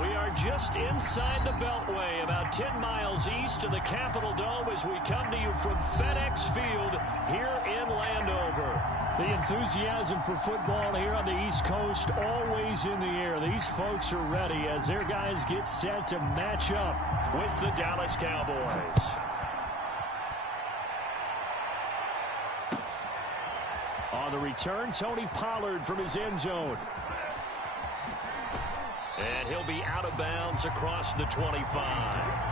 We are just inside the Beltway, about 10 miles east of the Capitol Dome as we come to you from FedEx Field here in Landover. The enthusiasm for football here on the East Coast always in the air. These folks are ready as their guys get set to match up with the Dallas Cowboys. On the return, Tony Pollard from his end zone. And he'll be out of bounds across the 25.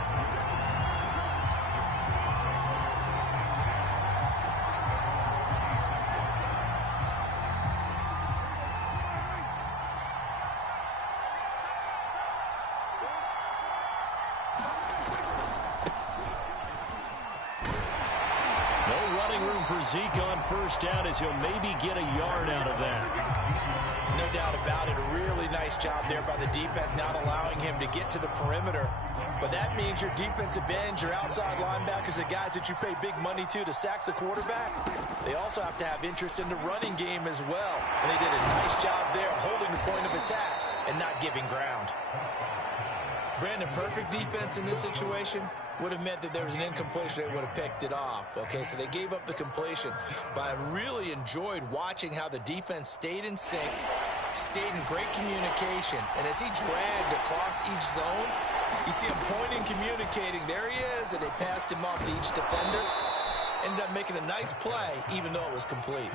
For Zeke on first down as he'll maybe get a yard out of that. No doubt about it. A really nice job there by the defense, not allowing him to get to the perimeter. But that means your defensive ends, your outside linebackers, the guys that you pay big money to sack the quarterback, they also have to have interest in the running game as well. And they did a nice job there holding the point of attack and not giving ground. Brandon, perfect defense in this situation would have meant that there was an incompletion. They would have picked it off. Okay, so they gave up the completion. But I really enjoyed watching how the defense stayed in sync, stayed in great communication. And as he dragged across each zone, you see him pointing, communicating. There he is, and they passed him off to each defender. Ended up making a nice play, even though it was complete.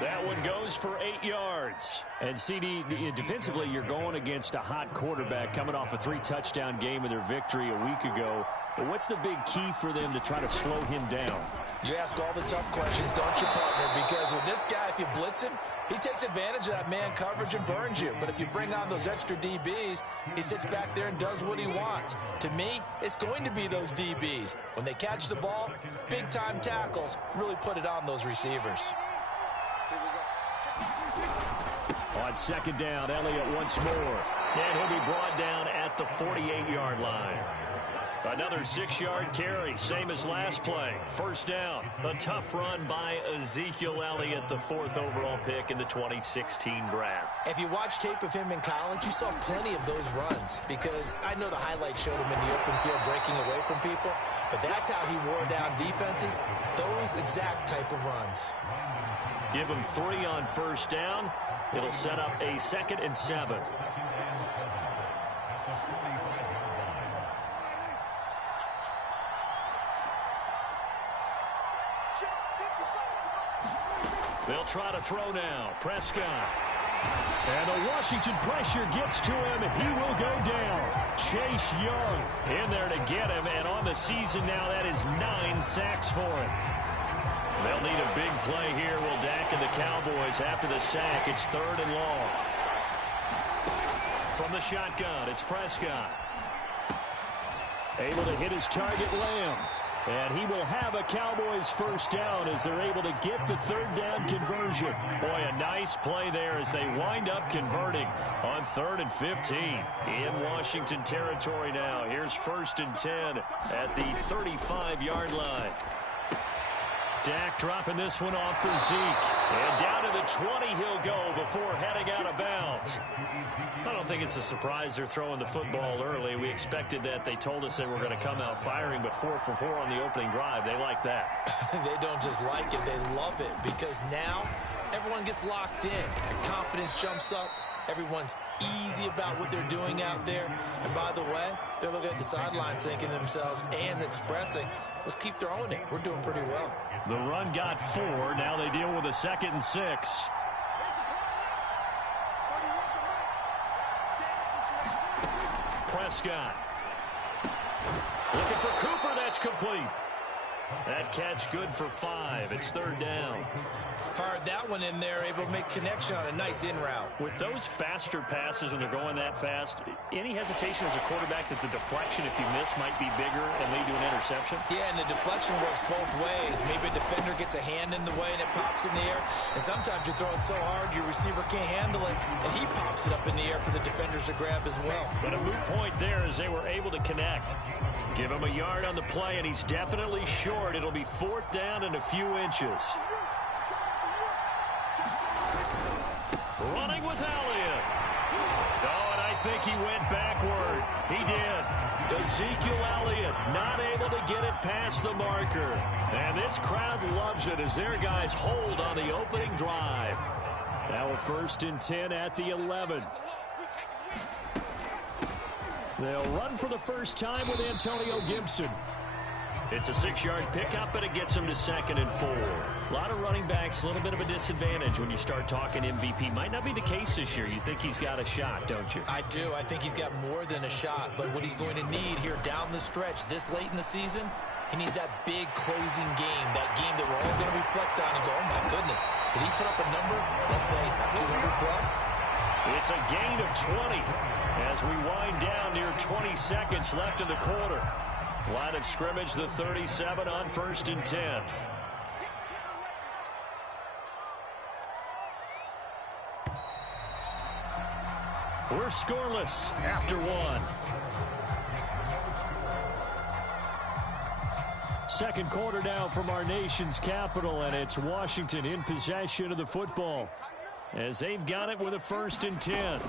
That one goes for 8 yards. And CD, defensively, you're going against a hot quarterback coming off a 3-touchdown game in their victory a week ago. But what's the big key for them to try to slow him down? You ask all the tough questions, don't you, partner? Because with this guy, if you blitz him, he takes advantage of that man coverage and burns you. But if you bring on those extra DBs, he sits back there and does what he wants. To me, it's going to be those DBs. When they catch the ball, big-time tackles really put it on those receivers. On second down, Elliott once more. And he'll be brought down at the 48-yard line. Another 6-yard carry, same as last play. First down, a tough run by Ezekiel Elliott, the 4th overall pick in the 2016 draft. If you watch tape of him in college, you saw plenty of those runs because I know the highlights showed him in the open field breaking away from people, but that's how he wore down defenses, those exact type of runs. Give him 3 on first down. It'll set up a 2nd and 7. They'll try to throw now. Prescott. And the Washington pressure gets to him, and he will go down. Chase Young in there to get him, and on the season now, that is 9 sacks for him. They'll need a big play here, will Dak and the Cowboys after the sack. It's 3rd and long. From the shotgun, it's Prescott. Able to hit his target, Lamb. And he will have a Cowboys first down as they're able to get the 3rd down conversion. Boy, a nice play there as they wind up converting on 3rd and 15 in Washington territory now. Here's 1st and 10 at the 35-yard line. Dak dropping this one off for Zeke. And down to the 20 he'll go before heading out of bounds. I don't think it's a surprise they're throwing the football early. We expected that. They told us they were going to come out firing, but 4 for 4 on the opening drive. They like that. They don't just like it, they love it, because now everyone gets locked in. Their confidence jumps up. Everyone's easy about what they're doing out there. And by the way, they're looking at the sideline thinking to themselves and expressing, let's keep throwing it. We're doing pretty well. The run got 4. Now they deal with a 2nd and 6. Prescott. Looking for Cooper. That's complete. That catch good for 5. It's 3rd down. Fired that one in there, able to make connection on a nice in route. With those faster passes when they're going that fast, any hesitation as a quarterback that the deflection, if you miss, might be bigger and lead to an interception? Yeah, and the deflection works both ways. Maybe a defender gets a hand in the way and it pops in the air. And sometimes you throw it so hard your receiver can't handle it, and he pops it up in the air for the defenders to grab as well. But a moot point there as they were able to connect. Give him a yard on the play, and he's definitely short. It'll be 4th down and a few inches. Running with Elliott. Oh, and I think he went backward. He did. Ezekiel Elliott not able to get it past the marker. And this crowd loves it as their guys hold on the opening drive. Now a 1st and 10 at the 11. They'll run for the first time with Antonio Gibson. It's a 6-yard pickup, and it gets him to 2nd and 4. A lot of running backs, a little bit of a disadvantage when you start talking MVP. Might not be the case this year. You think he's got a shot, don't you? I do. I think he's got more than a shot. But what he's going to need here down the stretch this late in the season, he needs that big closing game, that game that we're all going to reflect on and go, oh, my goodness. Did he put up a number, let's say, 200-plus? It's a gain of 20 as we wind down near 20 seconds left in the quarter. Line of scrimmage, the 37 on 1st and 10. We're scoreless after 1. Second quarter now from our nation's capital, and it's Washington in possession of the football as they've got it with a 1st and 10.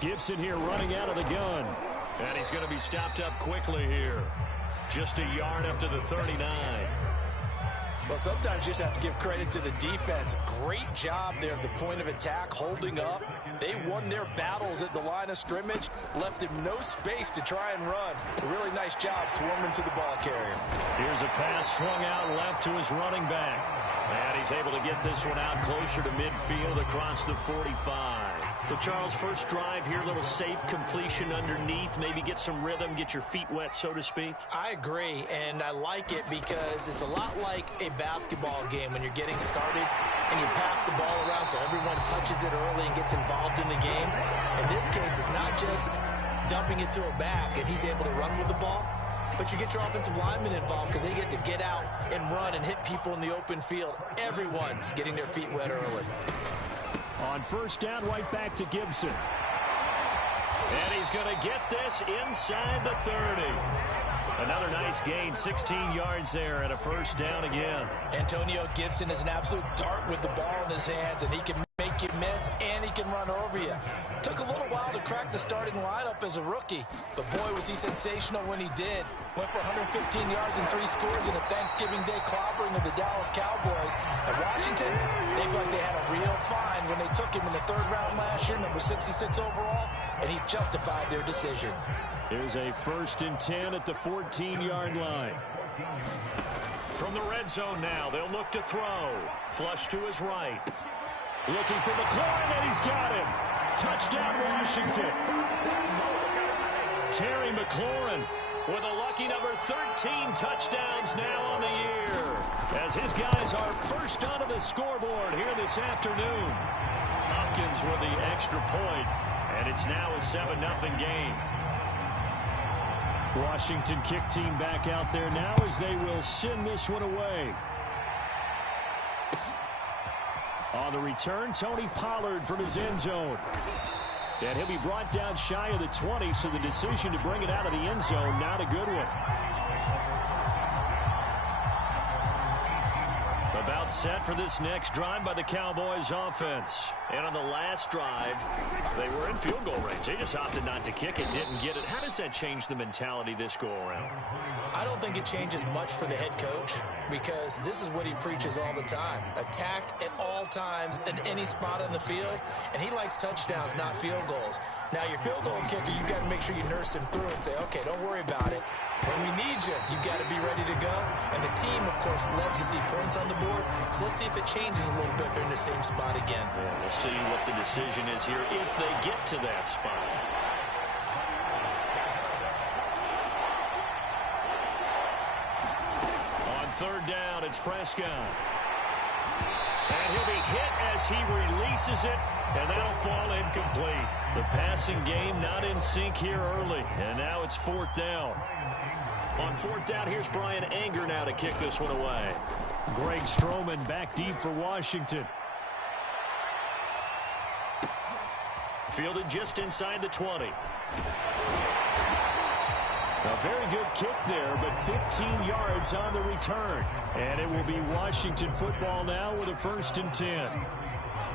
Gibson here running out of the gun. And he's going to be stopped up quickly here. Just a yard up to the 39. Well, sometimes you just have to give credit to the defense. Great job there at the point of attack, holding up. They won their battles at the line of scrimmage, left him no space to try and run. A really nice job swarming to the ball carrier. Here's a pass swung out left to his running back. And he's able to get this one out closer to midfield across the 45. So, Charles, first drive here, little safe completion underneath. Maybe get some rhythm, get your feet wet, so to speak. I agree, and I like it because it's a lot like a basketball game when you're getting started and you pass the ball around so everyone touches it early and gets involved in the game. In this case, it's not just dumping it to a back and he's able to run with the ball, but you get your offensive linemen involved because they get to get out and run and hit people in the open field. Everyone getting their feet wet early. On 1st down, right back to Gibson. And he's going to get this inside the 30. Another nice gain, 16 yards there, and a 1st down again. Antonio Gibson is an absolute dart with the ball in his hands, and he can make you miss, and he can run over you. Took a little while to crack the starting lineup as a rookie, but boy, was he sensational when he did. Went for 115 yards and 3 scores in a Thanksgiving Day clobbering of the Dallas Cowboys. And Washington, they felt like they had a real find when they took him in the 3rd round last year, number 66 overall, and he justified their decision. Here's a 1st and 10 at the 14-yard line. From the red zone now, they'll look to throw. Flush to his right. Looking for McLaurin, and he's got him. Touchdown, Washington. Terry McLaurin with a lucky number 13 touchdowns now on the year, as his guys are first onto the scoreboard here this afternoon. Hopkins with the extra point, and it's now a 7-0 game. Washington kick team back out there now as they will send this one away. On the return, Tony Pollard from his end zone. And he'll be brought down shy of the 20, so the decision to bring it out of the end zone, not a good one. About set for this next drive by the Cowboys offense. And on the last drive, they were in field goal range. They just opted not to kick it, didn't get it. How does that change the mentality this go around? I don't think it changes much for the head coach because this is what he preaches all the time. Attack at all times in any spot on the field, and he likes touchdowns, not field goals. Now, your field goal kicker, you've got to make sure you nurse him through and say, okay, don't worry about it. When we need you, you've got to be ready to go. And the team, of course, loves to see points on the board. So let's see if it changes a little bit if they're in the same spot again. Yeah, we'll see what the decision is here if they get to that spot. On 3rd down, it's Prescott. And he'll be hit as he releases it, and that'll fall incomplete. The passing game not in sync here early, and now it's 4th down. On 4th down, here's Brian Anger now to kick this one away. Greg Stroman back deep for Washington. Fielded just inside the 20. A very good kick there, but 15 yards on the return. And it will be Washington football now with a 1st and 10.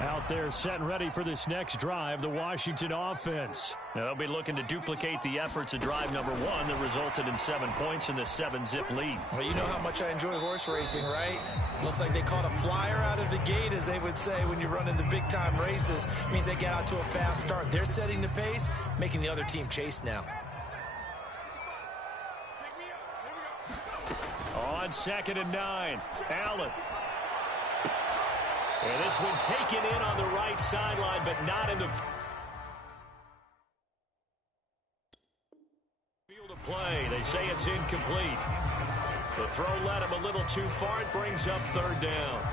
Out there set and ready for this next drive, the Washington offense. They'll be looking to duplicate the efforts of drive number 1 that resulted in 7 points in the 7-zip lead. Well, you know how much I enjoy horse racing, right? Looks like they caught a flyer out of the gate, as they would say when you're running the big-time races. It means they get out to a fast start. They're setting the pace, making the other team chase now. On 2nd and 9, Allen. And this one taken in on the right sideline, but not in the field of play. They say it's incomplete. The throw led him a little too far. It brings up 3rd down.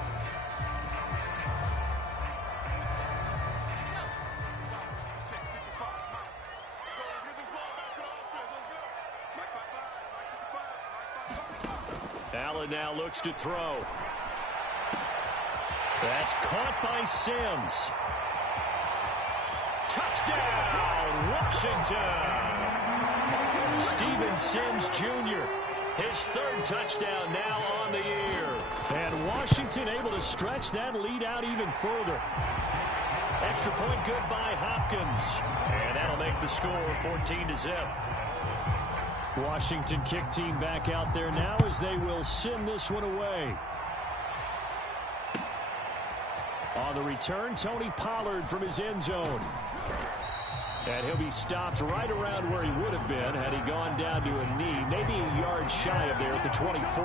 Allen now looks to throw. That's caught by Sims. Touchdown, Washington! Steven Sims Jr., his 3rd touchdown now on the year. And Washington able to stretch that lead out even further. Extra point good by Hopkins. And that'll make the score 14-zip. Washington kick team back out there now as they will send this one away. On the return, Tony Pollard from his end zone. And he'll be stopped right around where he would have been had he gone down to a knee, maybe a yard shy of there at the 24.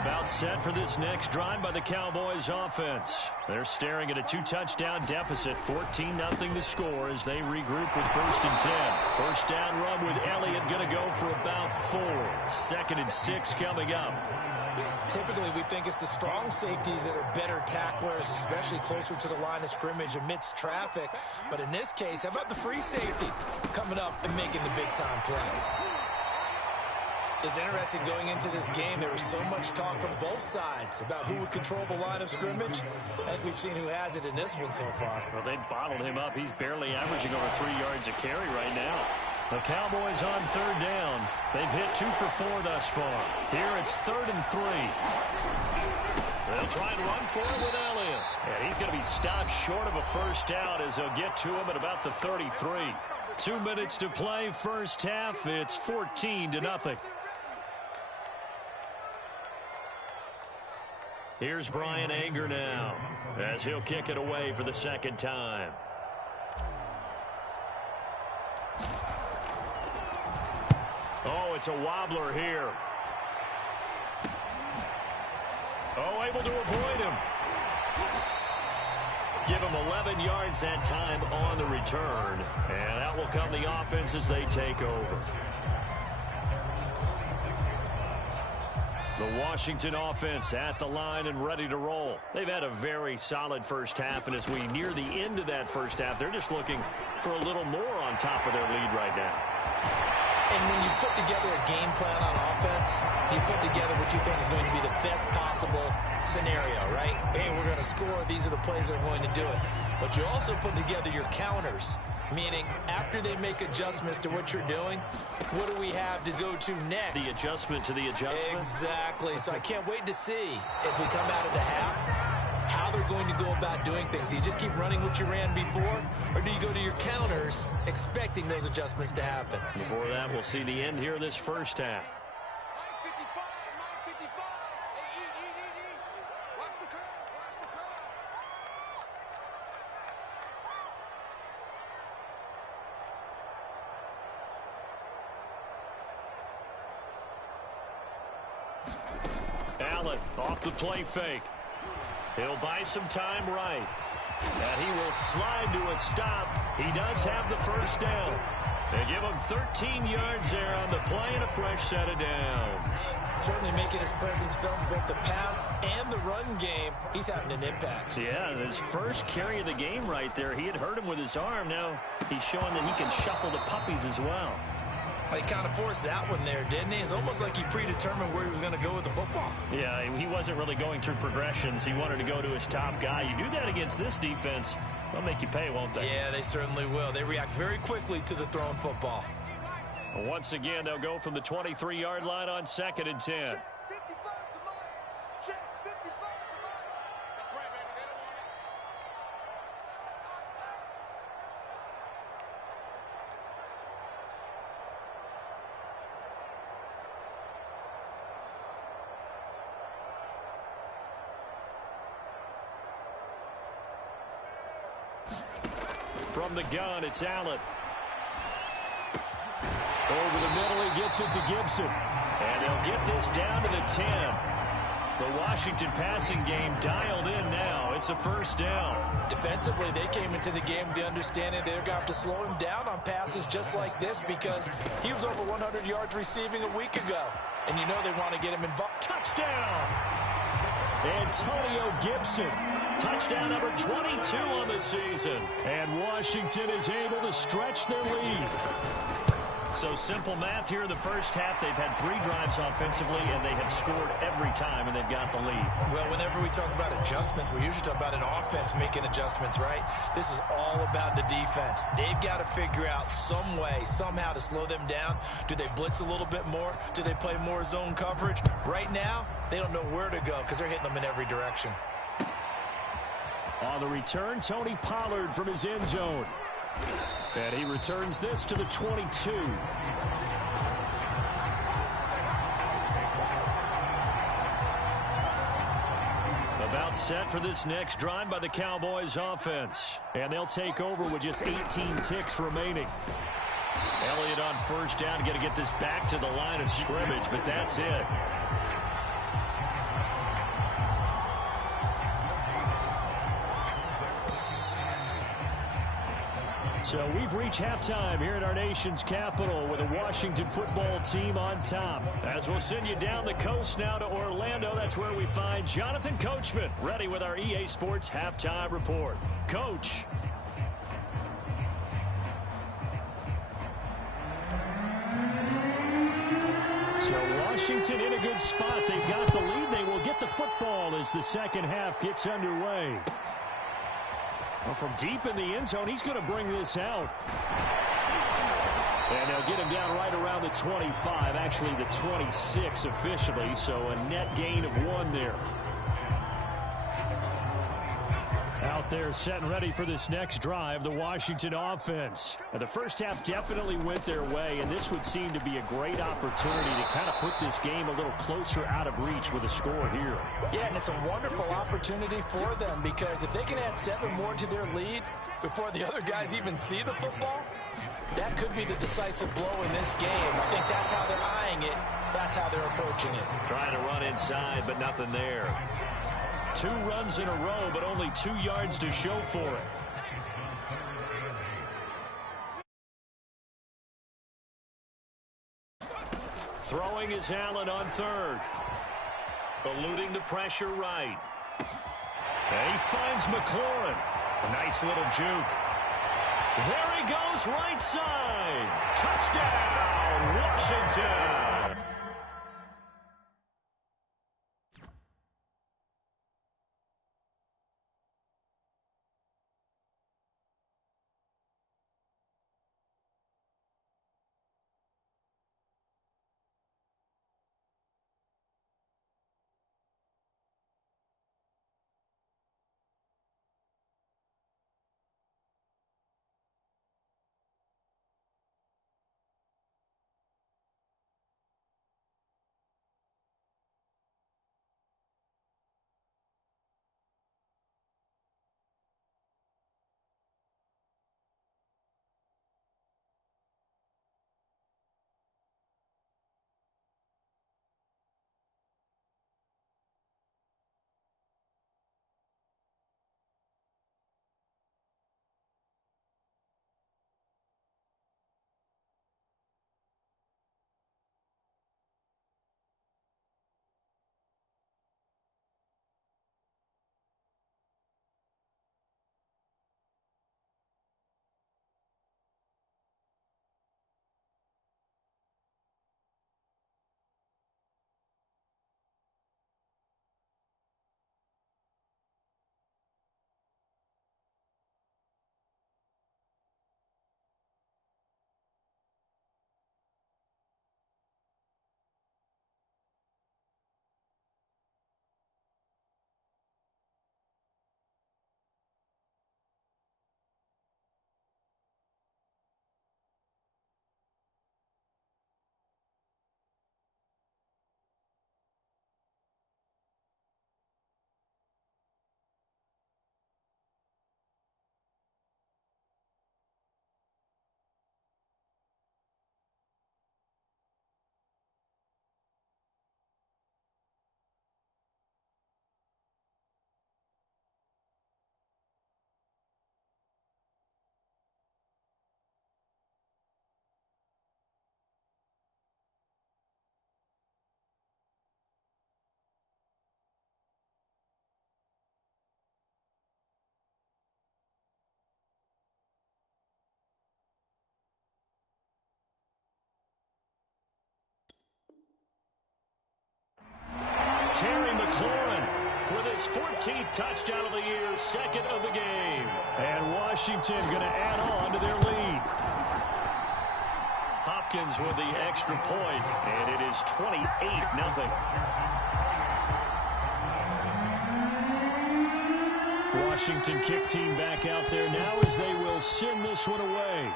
About set for this next drive by the Cowboys offense. They're staring at a 2-touchdown deficit, 14-0 the score as they regroup with 1st and 10. First down run with Elliott going to go for about 4. 2nd and 6 coming up. Typically, we think it's the strong safeties that are better tacklers, especially closer to the line of scrimmage amidst traffic. But in this case, how about the free safety coming up and making the big-time play? It's interesting going into this game. There was so much talk from both sides about who would control the line of scrimmage. And we've seen who has it in this one so far. Well, they bottled him up. He's barely averaging over 3 yards a carry right now. The Cowboys on 3rd down. They've hit 2 for 4 thus far. Here it's 3rd and 3. They'll try and run for it with Elliott. And he's going to be stopped short of a first down as they'll get to him at about the 33. 2 minutes to play first half. It's 14-0. Here's Brian Anger now as he'll kick it away for the 2nd time. Oh, it's a wobbler here. Oh, able to avoid him. Give him 11 yards that time on the return. And that will come the offense as they take over. The Washington offense at the line and ready to roll. They've had a very solid first half, and as we near the end of that first half, they're just looking for a little more on top of their lead right now. And when you put together a game plan on offense, you put together what you think is going to be the best possible scenario, right? Hey, we're going to score. These are the plays that are going to do it. But you also put together your counters, meaning after they make adjustments to what you're doing, what do we have to go to next? The adjustment to the adjustment? Exactly. So I can't wait to see if we come out of the half, how they're going to go about doing things. Do you just keep running what you ran before, or do you go to your counters expecting those adjustments to happen? Before that, we'll see the end here of this first half. Allen off the play fake. He'll buy some time right. And he will slide to a stop. He does have the first down. They give him 13 yards there on the play and a fresh set of downs. Certainly making his presence felt in both the pass and the run game. He's having an impact. Yeah, his first carry of the game right there. He had hurt him with his arm. Now he's showing that he can shuffle the puppies as well. He kind of forced that one there, didn't he? It's almost like he predetermined where he was going to go with the football. Yeah, he wasn't really going through progressions. He wanted to go to his top guy. You do that against this defense, they'll make you pay, won't they? Yeah, they certainly will. They react very quickly to the thrown football. Once again, they'll go from the 23-yard line on 2nd and 10. From the gun, it's Allen. Over the middle, he gets it to Gibson. And they'll get this down to the 10. The Washington passing game dialed in now. It's a first down. Defensively, they came into the game with the understanding they're going to have to slow him down on passes just like this because he was over 100 yards receiving a week ago. And you know they want to get him involved. Touchdown! Antonio Gibson. Touchdown number 22 on the season. And Washington is able to stretch their lead. So simple math here in the first half. They've had 3 drives offensively, and they have scored every time, and they've got the lead. Well, whenever we talk about adjustments, we usually talk about an offense making adjustments, right? This is all about the defense. They've got to figure out some way, somehow to slow them down. Do they blitz a little bit more? Do they play more zone coverage? Right now, they don't know where to go because they're hitting them in every direction. On the return, Tony Pollard from his end zone. And he returns this to the 22. About set for this next drive by the Cowboys offense. And they'll take over with just 18 ticks remaining. Elliott on first down, going to get this back to the line of scrimmage, but that's it. So we've reached halftime here at our nation's capital with a Washington football team on top. As we'll send you down the coast now to Orlando, that's where we find Jonathan Coachman, ready with our EA Sports Halftime Report. Coach. So Washington in a good spot. They've got the lead. They will get the football as the second half gets underway. Well, from deep in the end zone, he's going to bring this out. And they'll get him down right around the 25, actually the 26 officially, so a net gain of 1 there. Out there set and ready for this next drive, the Washington offense. And the first half definitely went their way, and this would seem to be a great opportunity to kind of put this game a little closer out of reach with a score here. Yeah, and it's a wonderful opportunity for them because if they can add 7 more to their lead before the other guys even see the football, that could be the decisive blow in this game. I think that's how they're eyeing it. That's how they're approaching it. Trying to run inside, but nothing there. 2 runs in a row, but only 2 yards to show for it. Throwing is Allen on third. Eluding the pressure right. And he finds McLaurin. A nice little juke. There he goes, right side. Touchdown, Washington. his 14th touchdown of the year, second of the game. And Washington going to add on to their lead. Hopkins with the extra point, and it is 28-0. Washington kick team back out there now as they will send this one away.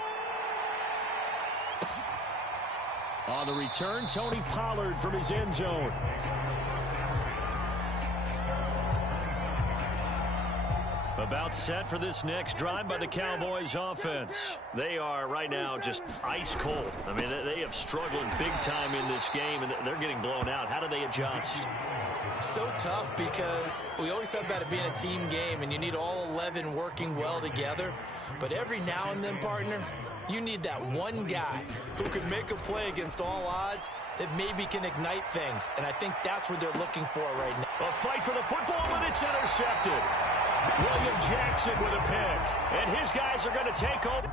On the return, Tony Pollard from his end zone. About set for this next drive by the Cowboys offense. They are right now just ice cold. I mean, they have struggled big time in this game, and they're getting blown out. How do they adjust? So tough because we always talk about it being a team game, and you need all 11 working well together. But every now and then, partner, you need that one guy who can make a play against all odds that maybe can ignite things. And I think that's what they're looking for right now. A fight for the football, and it's intercepted. William Jackson with a pick. And his guys are going to take over.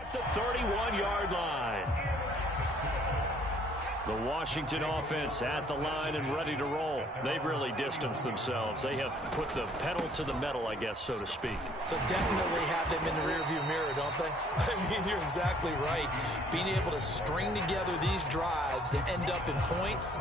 At the 31-yard line. The Washington offense at the line and ready to roll. They've really distanced themselves. They have put the pedal to the metal, I guess, so to speak. So definitely have them in the rearview mirror, don't they? I mean, you're exactly right. Being able to string together these drives that end up in points,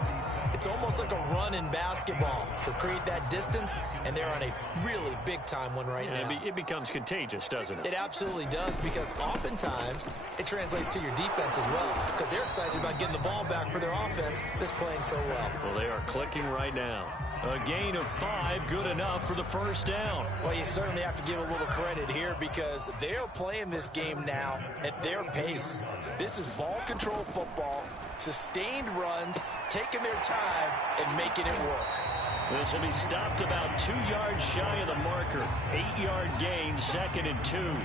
it's almost like a run in basketball to create that distance, and they're on a really big-time one right now. It becomes contagious, doesn't it? It absolutely does, because oftentimes it translates to your defense as well, because they're excited about getting the ball back for their offense that's playing so well. Well, they are clicking right now. A gain of 5, good enough for the first down. Well, you certainly have to give a little credit here because they're playing this game now at their pace. This is ball control football, sustained runs, taking their time and making it work. This will be stopped about 2 yards shy of the marker. 8-yard gain, 2nd and 2.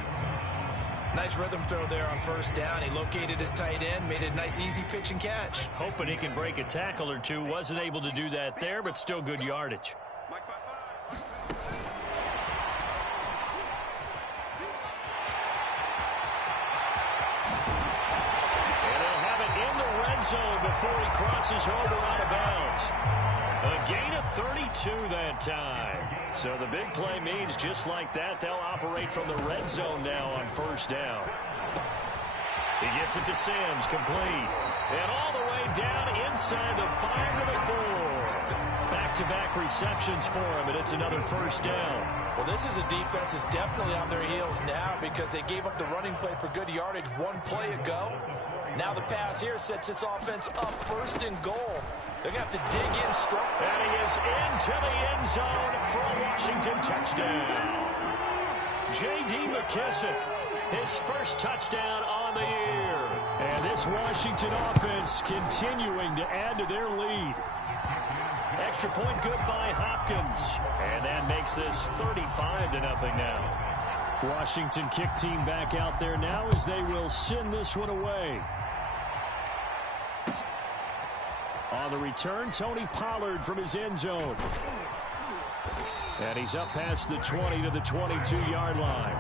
Nice rhythm throw there on first down. He located his tight end, made it a nice easy pitch and catch. Hoping he can break a tackle or two. Wasn't able to do that there, but still good yardage. And they'll have it in the red zone before he crosses over out of bounds. A gain of 32 that time. So the big play means just like that, they'll operate from the red zone now on first down. He gets it to Sims, complete. And all the way down inside the 5 to the 4. Back-to-back receptions for him, and it's another first down. Well, this is a defense that's definitely on their heels now because they gave up the running play for good yardage one play ago. Now the pass here sets this offense up first and goal. They're going to have to dig in strong. And he is into the end zone for a Washington touchdown. J.D. McKissick, his first touchdown on the year. And this Washington offense continuing to add to their lead. Extra point good by Hopkins. And that makes this 35-0 now. Washington kick team back out there now as they will send this one away. On the return, Tony Pollard from his end zone. And he's up past the 20 to the 22-yard line.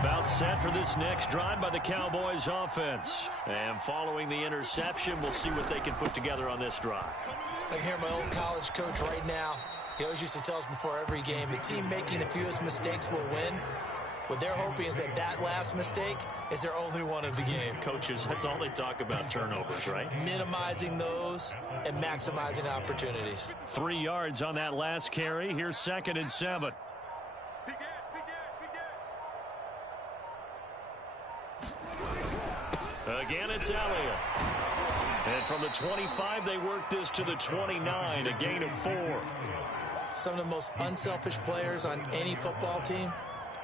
About set for this next drive by the Cowboys offense. And following the interception, we'll see what they can put together on this drive. I can hear my old college coach right now. He always used to tell us before every game, the team making the fewest mistakes will win. What they're hoping is that that last mistake is their only one of the game. Coaches, that's all they talk about, turnovers, right? Minimizing those and maximizing opportunities. 3 yards on that last carry. Here's 2nd and 7. Again, it's Elliott. And from the 25, they work this to the 29, a gain of 4. Some of the most unselfish players on any football team,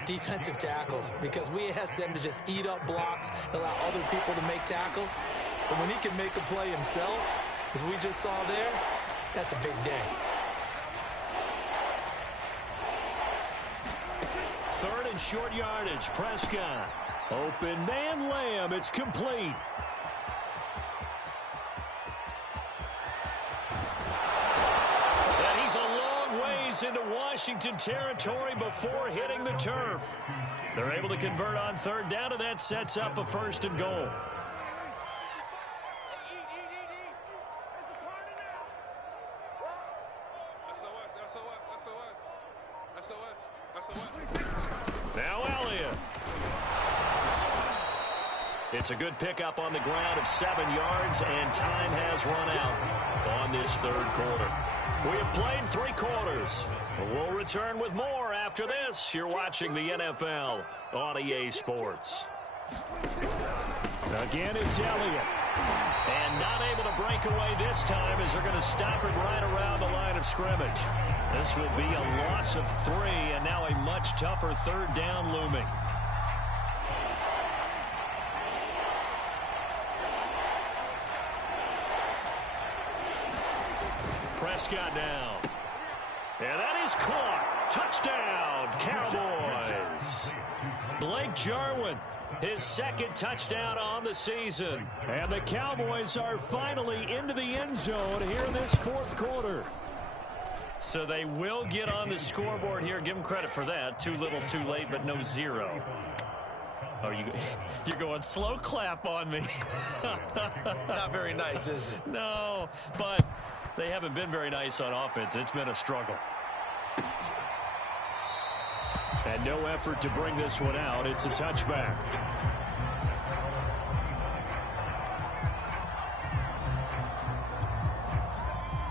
defensive tackles, because we ask them to just eat up blocks and allow other people to make tackles. But when he can make a play himself, as we just saw there, that's a big day. 3rd and short yardage. Prescott. Open man, Lamb. It's complete. And he's a long ways into Washington territory before hitting the turf. They're able to convert on 3rd down, and that sets up a 1st and goal. Now Elliott. It's a good pickup on the ground of 7 yards, and time has run out on this 3rd quarter. We have played 3 quarters. We'll return with more after this. You're watching the NFL on EA Sports. Again, it's Elliott. And not able to break away this time as they're going to stop it right around the line of scrimmage. This will be a loss of 3, and now a much tougher 3rd down looming. Prescott now. And that is caught. Touchdown, Cowboys. Blake Jarwin, his 2nd touchdown on the season. And the Cowboys are finally into the end zone here in this 4th quarter. So they will get on the scoreboard here. Give them credit for that. Too little, too late, but no 0. Oh, you're going slow clap on me. Not very nice, is it? No, but they haven't been very nice on offense. It's been a struggle. And no effort to bring this one out. It's a touchback.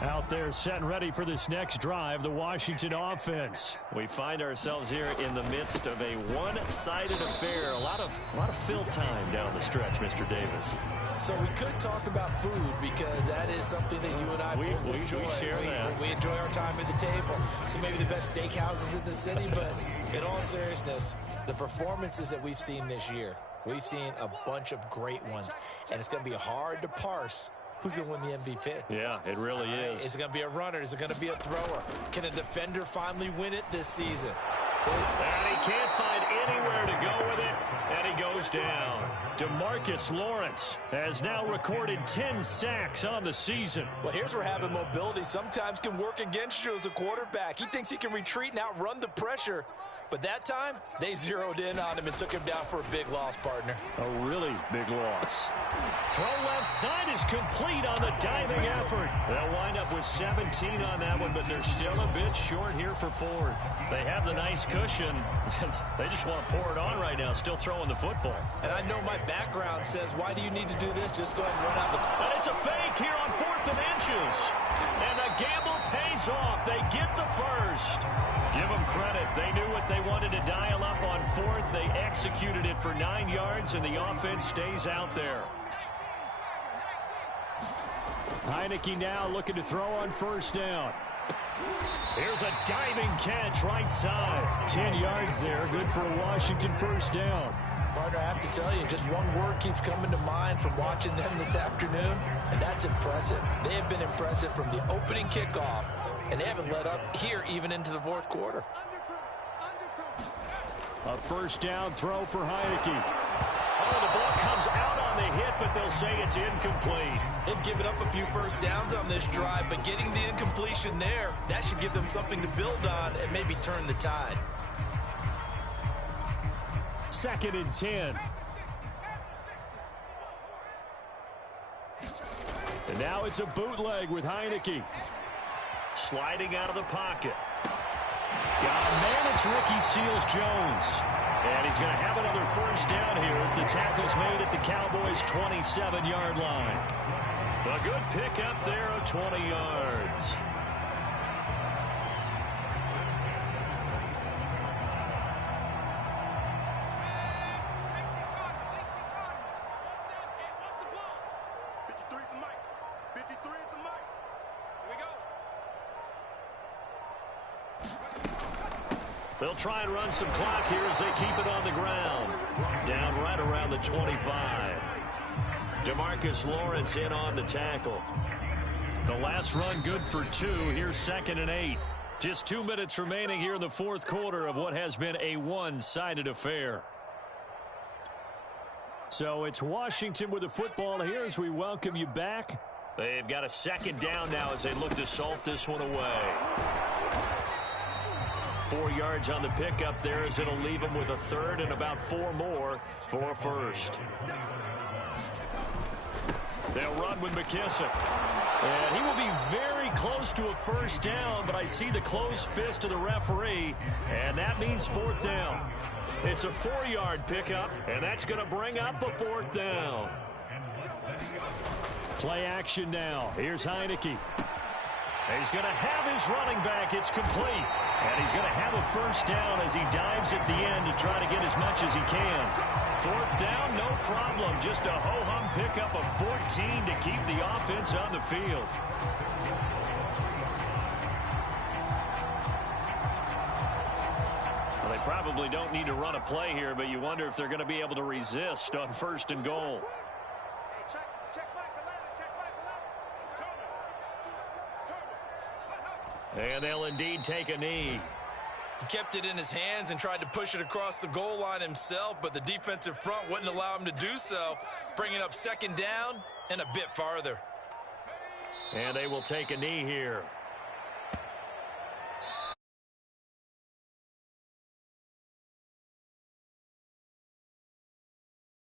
Out there set and ready for this next drive, the Washington offense. We find ourselves here in the midst of a one-sided affair. A lot of fill time down the stretch, Mr. Davis. So we could talk about food because that is something that you and I both enjoy. We share that. We enjoy our time at the table. So maybe the best steakhouses in the city, but in all seriousness, the performances that we've seen this year, we've seen a bunch of great ones, and it's going to be hard to parse who's going to win the MVP. Yeah, it really is. Is it going to be a runner? Is it going to be a thrower? Can a defender finally win it this season? And he can't find anywhere to go with it, and he goes down. DeMarcus Lawrence has now recorded 10 sacks on the season. Well, here's where having mobility sometimes can work against you as a quarterback. He thinks he can retreat and outrun the pressure. But that time, they zeroed in on him and took him down for a big loss, partner. A really big loss. Throw left side is complete on the diving effort. They'll wind up with 17 on that one, but they're still a bit short here for 4th. They have the nice cushion. They just want to pour it on right now, still throwing the football. And I know my background says, why do you need to do this? Just go ahead and run out the clock. And it's a fake here on 4th and inches. And the gamble pays off. They get the first. Give them credit. They knew what they wanted to dial up on 4th. They executed it for 9 yards, and the offense stays out there. Heineke now looking to throw on 1st down. Here's a diving catch right side. 10 yards there. Good for a Washington 1st down. Partner, I have to tell you, just one word keeps coming to mind from watching them this afternoon, and that's impressive. They have been impressive from the opening kickoff, and they haven't let up here even into the 4th quarter. A 1st down throw for Heineke. Oh, the ball comes out on the hit, but they'll say it's incomplete. They've given up a few 1st downs on this drive, but getting the incompletion there, that should give them something to build on and maybe turn the tide. 2nd and 10. And now it's a bootleg with Heineke. Sliding out of the pocket. Got a man, it's Ricky Seals-Jones. And he's going to have another first down here as the tackle's made at the Cowboys' 27-yard line. A good pickup there of 20 yards. They'll try and run some clock here as they keep it on the ground. Down right around the 25. DeMarcus Lawrence in on the tackle. The last run good for 2. Here's 2nd and 8. Just 2 minutes remaining here in the fourth quarter of what has been a one-sided affair. So it's Washington with the football here as we welcome you back. They've got a 2nd down now as they look to salt this one away. 4 yards on the pickup there as it'll leave them with a 3rd and about 4 more for a first. They'll run with McKissick. And he will be very close to a first down, but I see the closed fist of the referee, and that means 4th down. It's a 4-yard pickup, and that's going to bring up a 4th down. Play action now. Here's Heineke. He's going to have his running back. It's complete. And he's going to have a first down as he dives at the end to try to get as much as he can. 4th down, no problem. Just a ho-hum pickup of 14 to keep the offense on the field. Well, they probably don't need to run a play here, but you wonder if they're going to be able to resist on 1st and goal. And they'll indeed take a knee. He kept it in his hands and tried to push it across the goal line himself, but the defensive front wouldn't allow him to do so, bringing up 2nd down and a bit farther. And they will take a knee here.